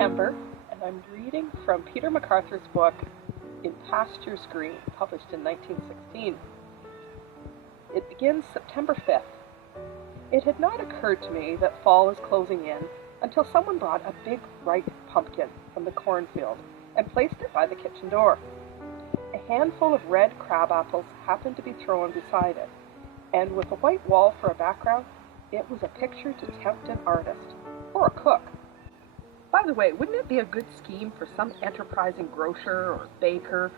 September, and I'm reading from Peter McArthur's book, In Pastures Green, published in 1916. It begins September 5th. It had not occurred to me that fall is closing in until someone brought a big ripe pumpkin from the cornfield and placed it by the kitchen door. A handful of red crab apples happened to be thrown beside it, and with a white wall for a background, it was a picture to tempt an artist, or a cook. By the way, wouldn't it be a good scheme for some enterprising grocer or baker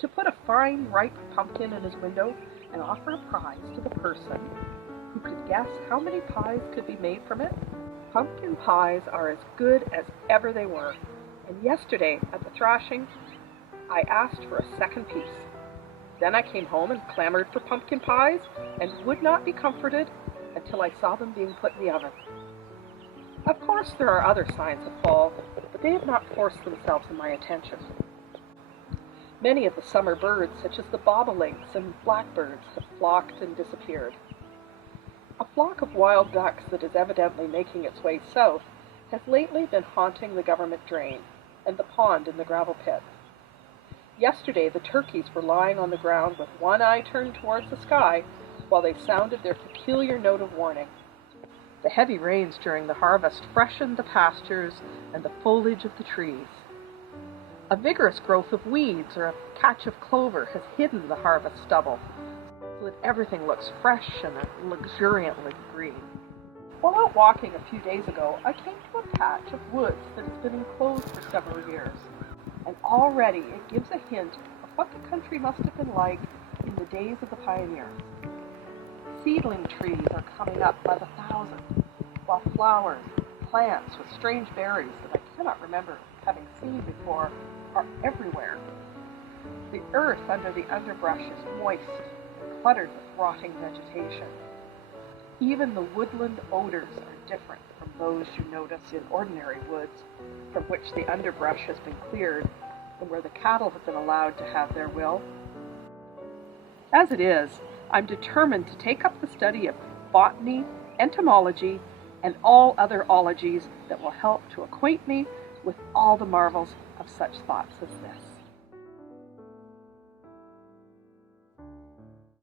to put a fine, ripe pumpkin in his window and offer a prize to the person who could guess how many pies could be made from it? Pumpkin pies are as good as ever they were, and yesterday at the thrashing, I asked for a second piece. Then I came home and clamored for pumpkin pies and would not be comforted until I saw them being put in the oven. Of course, there are other signs of fall, but they have not forced themselves on my attention. Many of the summer birds, such as the bobolinks and blackbirds, have flocked and disappeared. A flock of wild ducks that is evidently making its way south has lately been haunting the government drain and the pond in the gravel pit. Yesterday, the turkeys were lying on the ground with one eye turned towards the sky while they sounded their peculiar note of warning. The heavy rains during the harvest freshened the pastures and the foliage of the trees. A vigorous growth of weeds or a patch of clover has hidden the harvest stubble, so that everything looks fresh and luxuriantly green. While out walking a few days ago, I came to a patch of woods that has been enclosed for several years, and already it gives a hint of what the country must have been like in the days of the pioneers. Seedling trees are coming up by the thousand, while flowers, plants with strange berries that I cannot remember having seen before are everywhere. The earth under the underbrush is moist and cluttered with rotting vegetation. Even the woodland odors are different from those you notice in ordinary woods from which the underbrush has been cleared and where the cattle have been allowed to have their will. As it is, I'm determined to take up the study of botany, entomology, and all other ologies that will help to acquaint me with all the marvels of such thoughts as this.